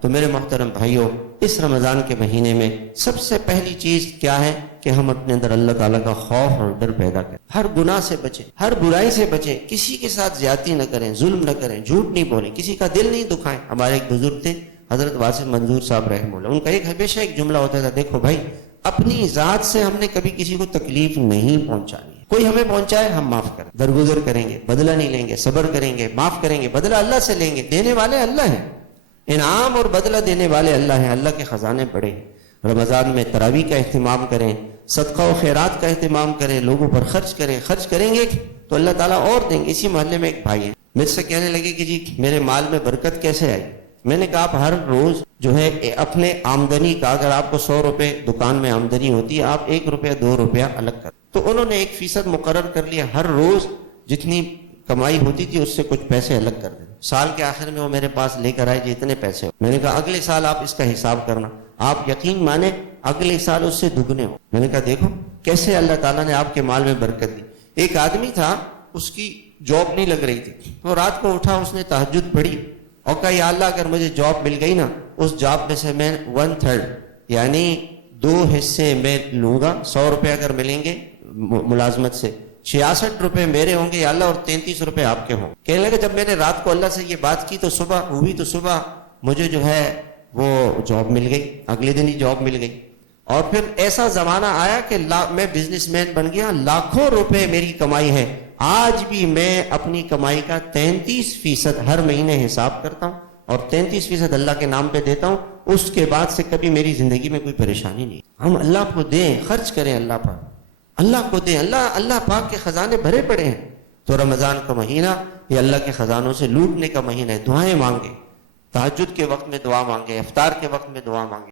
تو میرے محترم بھائیوں، اس رمضان کے مہینے میں سب سے پہلی چیز کیا ہے کہ ہم اپنے اندر اللہ تعالیٰ کا خوف اور ڈر پیدا کریں، ہر گناہ سے بچیں، ہر برائی سے بچیں، کسی کے ساتھ زیادتی نہ کریں، ظلم نہ کریں، جھوٹ نہیں بولیں، کسی کا دل نہیں دکھائیں۔ ہمارے ایک بزرگ تھے حضرت واسف منظور صاحب رحمہ اللہ، ان کا ہمیشہ ایک جملہ ہوتا تھا، دیکھو بھائی، اپنی ذات سے ہم نے کبھی کسی کو تکلیف نہیں پہنچانی ہے، کوئی ہمیں پہنچائے ہم معاف کریں، درگزر کریں گے، بدلہ نہیں لیں گے، صبر کریں گے، معاف کریں گے، بدلہ اللہ سے لیں گے، دینے والے اللہ ہیں، انعام اور بدلہ دینے والے اللہ ہیں، اللہ کے خزانے بڑے ہیں۔ رمضان میں تراویح کا اہتمام کریں، صدقہ و خیرات کا اہتمام کریں، لوگوں پر خرچ کریں گے تو اللہ تعالیٰ اور دیں گے۔ اسی محلے میں ایک بھائی ہے، مجھ سے کہنے لگے کہ جی میرے مال میں برکت کیسے آئی؟ میں نے کہا آپ ہر روز جو ہے اپنے آمدنی کا، اگر آپ کو 100 روپے دکان میں آمدنی ہوتی ہے، آپ 1 روپیہ 2 روپیہ الگ کر۔ تو انہوں نے 1% مقرر کر لیا، ہر روز جتنی کمائی ہوتی تھی اس سے کچھ پیسے الگ کر دیں۔ سال کے آخر میں وہ میرے پاس لے کر آئے جی اتنے پیسے ہو۔ میں نے کہا اگلے سال آپ اس کا حساب کرنا، آپ یقین مانیں اگلے سال اس سے دگنے ہو۔ میں نے کہا دیکھو کیسے اللہ تعالیٰ نے آپ کے مال میں برکت دی۔ ایک آدمی تھا، اس کی جاب نہیں لگ رہی تھی، تو رات کو اٹھا، اس نے تہجد پڑھی اور کہا یا اللہ اگر مجھے جاب مل گئی نا، اس جاب میں سے میں 1/3 یعنی 2 حصے میں لوں گا۔ 100 روپے اگر ملیں گے ملازمت سے، 66 روپے میرے ہوں گے یا اللہ، اور 33 روپے آپ کے ہوں۔ کہنے لگے جب میں نے رات کو اللہ سے یہ بات کی تو صبح ہوئی، تو صبح مجھے جو ہے وہ جاب مل گئی، اگلے دن ہی جاب مل گئی۔ اور پھر ایسا زمانہ آیا کہ میں بزنس مین بن گیا، لاکھوں روپے میری کمائی ہے۔ آج بھی میں اپنی کمائی کا 33% ہر مہینے حساب کرتا ہوں اور 33% اللہ کے نام پہ دیتا ہوں۔ اس کے بعد سے کبھی میری زندگی میں کوئی پریشانی نہیں۔ ہم اللہ کو دیں، خرچ کریں، اللہ پر اللہ کو دیں، اللہ پاک کے خزانے بھرے پڑے ہیں۔ تو رمضان کا مہینہ یہ اللہ کے خزانوں سے لوٹنے کا مہینہ ہے۔ دعائیں مانگیں، تہجد کے وقت میں دعا مانگیں، افطار کے وقت میں دعا مانگیں۔